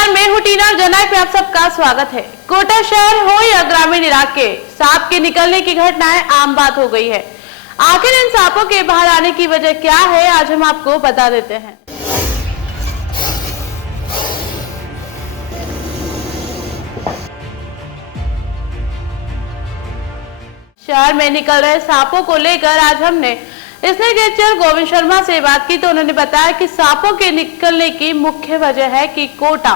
नमस्कार, मैं हूं टीना और जननायक में आप सबका स्वागत है। कोटा शहर हो या ग्रामीण इलाके, सांप के निकलने की घटनाएं आम बात हो गई है। आखिर इन सांपों के बाहर आने की वजह क्या है, आज हम आपको बता देते हैं। शहर में निकल रहे सांपों को लेकर आज हमने स्नेक गोविंद शर्मा से बात की, तो उन्होंने बताया कि सांपों के निकलने की मुख्य वजह है कि कोटा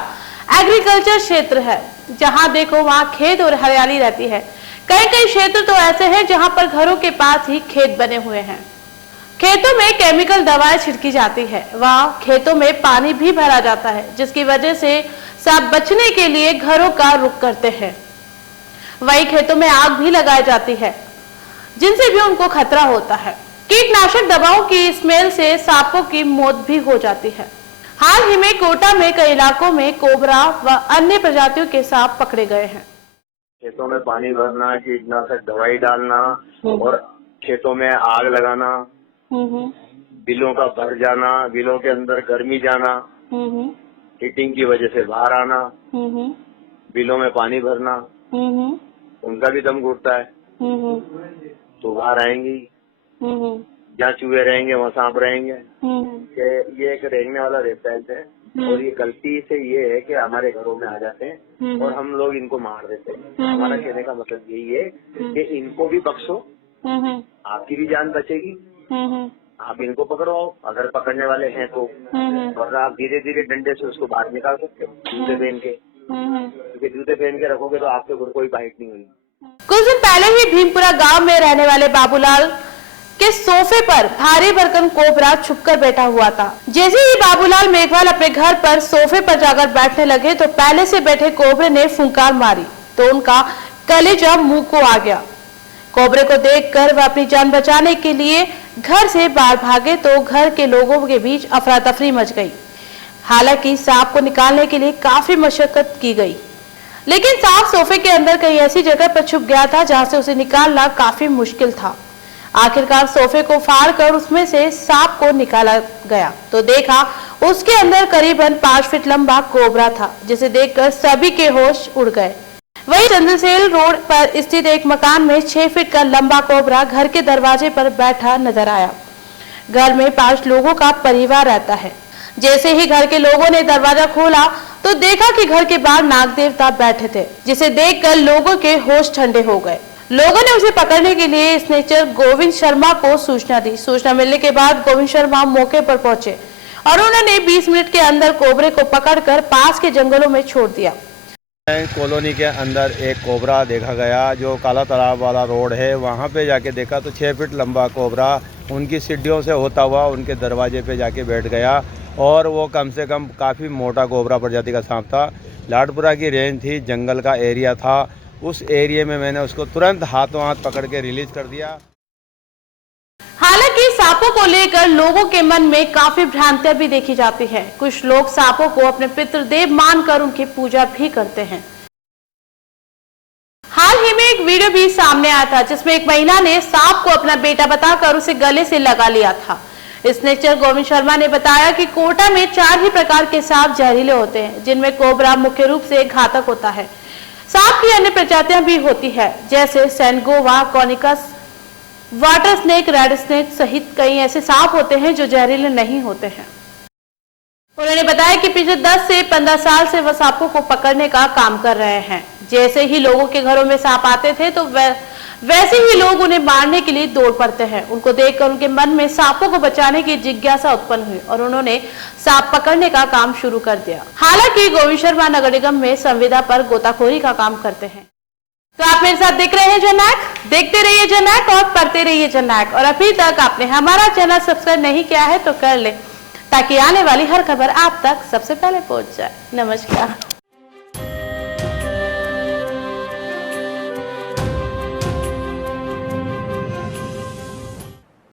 एग्रीकल्चर क्षेत्र है। जहां देखो वहां खेत और हरियाली रहती है। कई कई क्षेत्र तो ऐसे हैं जहां पर घरों के पास ही खेत बने हुए हैं। खेतों में केमिकल दवाएं छिड़की जाती है, वहां खेतों में पानी भी भरा जाता है, जिसकी वजह से सांप बचने के लिए घरों का रुख करते हैं। वही खेतों में आग भी लगाई जाती है, जिनसे भी उनको खतरा होता है। कीटनाशक दवाओं की स्मेल से सांपों की मौत भी हो जाती है। हाल ही में कोटा में कई इलाकों में कोबरा व अन्य प्रजातियों के सांप पकड़े गए हैं। खेतों में पानी भरना, कीटनाशक दवाई डालना और खेतों में आग लगाना, बिलों का भर जाना, बिलों के अंदर गर्मी जाना, हीटिंग की वजह से बाहर आना, बिलों में पानी भरना, उनका भी दम घुटता है तो बाहर आएंगी। जहाँ चूहे रहेंगे वहाँ सांप रहेंगे। ये एक रेंगने वाला रेप्टाइल है और ये गलती से ये है कि हमारे घरों में आ जाते हैं और हम लोग इनको मार देते हैं। हमारा कहने का मतलब यही है कि इनको भी बख्शो, आपकी भी जान बचेगी। आप इनको पकड़ो अगर पकड़ने वाले हैं तो, और आप धीरे धीरे डंडे से उसको बाहर निकाल सकते हो जूते पहन के, क्योंकि जूते पहन के रखोगे तो आपके ऊपर कोई बाइट नहीं हुई। कुछ दिन पहले ही भीमपुरा गांव में रहने वाले बाबूलाल के सोफे पर भारी भरकम कोबरा छुपकर बैठा हुआ था। जैसे ही बाबूलाल मेघवाल अपने घर पर सोफे पर जाकर बैठने लगे तो पहले से बैठे कोबरे ने फुंकार मारी तो उनका कलेजा मुंह को आ गया। कोबरे को देखकर वह अपनी जान बचाने के लिए घर से बाहर भागे तो घर के लोगों के बीच अफरा तफरी मच गई। हालांकि सांप को निकालने के लिए काफी मशक्कत की गई, लेकिन सांप सोफे के अंदर कहीं ऐसी जगह पर छुप गया था जहां से उसे निकालना काफी मुश्किल था। आखिरकार सोफे को फाड़कर उसमें से सांप को निकाला गया तो देखा उसके अंदर करीबन 5 फीट लंबा कोबरा था, जिसे देखकर सभी के होश उड़ गए। वहीं चंद्रसेल रोड पर स्थित एक मकान में 6 फीट का लंबा कोबरा घर के दरवाजे पर बैठा नजर आया। घर में 5 लोगों का परिवार रहता है। जैसे ही घर के लोगों ने दरवाजा खोला तो देखा कि घर के बाहर नाग देवता बैठे थे, जिसे देखकर लोगों के होश ठंडे हो गए। लोगों ने उसे पकड़ने के लिए स्नेचर गोविंद शर्मा को सूचना दी। सूचना मिलने के बाद गोविंद शर्मा मौके पर पहुंचे और उन्होंने 20 मिनट के अंदर कोबरे को पकड़कर पास के जंगलों में छोड़ दिया। कॉलोनी के अंदर एक कोबरा देखा गया, जो काला तालाब वाला रोड है वहाँ पे जाके देखा तो 6 फीट लंबा कोबरा उनकी सीढ़ियों से होता हुआ उनके दरवाजे पे जाके बैठ गया और वो कम से कम काफ़ी मोटा कोबरा प्रजाति का सांप था। लाडपुरा की रेंज थी, जंगल का एरिया था। उस एरिया में मैंने उसको तुरंत हाथों हाथ पकड़ के रिलीज कर दिया। हालांकि सांपों को लेकर लोगों के मन में काफी भ्रांतियां भी देखी जाती है। कुछ लोग सांपों को अपने पितृदेव मानकर उनकी पूजा भी करते हैं। हाल ही में एक वीडियो भी सामने आया था जिसमें एक महिला ने सांप को अपना बेटा बताकर उसे गले से लगा लिया था। स्नेचर गोविंद शर्मा ने बताया कि कोटा में 4 ही प्रकार के सांप जहरीले होते हैं, जिनमें कोबरा मुख्य रूप से घातक होता है। सांप की अन्य प्रजातियां भी होती है, जैसे सैनगोवा, कॉनिकस, वाटर स्नेक, रेड स्नेक सहित कई ऐसे सांप होते हैं जो जहरीले नहीं होते हैं। उन्होंने बताया कि पिछले 10 से 15 साल से वह सांपों को पकड़ने का काम कर रहे हैं। जैसे ही लोगों के घरों में सांप आते थे तो वैसे ही लोग उन्हें मारने के लिए दौड़ पड़ते हैं। उनको देखकर उनके मन में सांपों को बचाने की जिज्ञासा उत्पन्न हुई और उन्होंने सांप पकड़ने का काम शुरू कर दिया। हालांकि गोविंद शर्मा नगर निगम में संविदा पर गोताखोरी का काम करते हैं। तो आप मेरे साथ देख रहे हैं जननायक, देखते रहिए जननायक और पढ़ते रहिए जननायक। और अभी तक आपने हमारा चैनल सब्सक्राइब नहीं किया है तो कर ले, ताकि आने वाली हर खबर आप तक सबसे पहले पहुंच जाए। नमस्कार।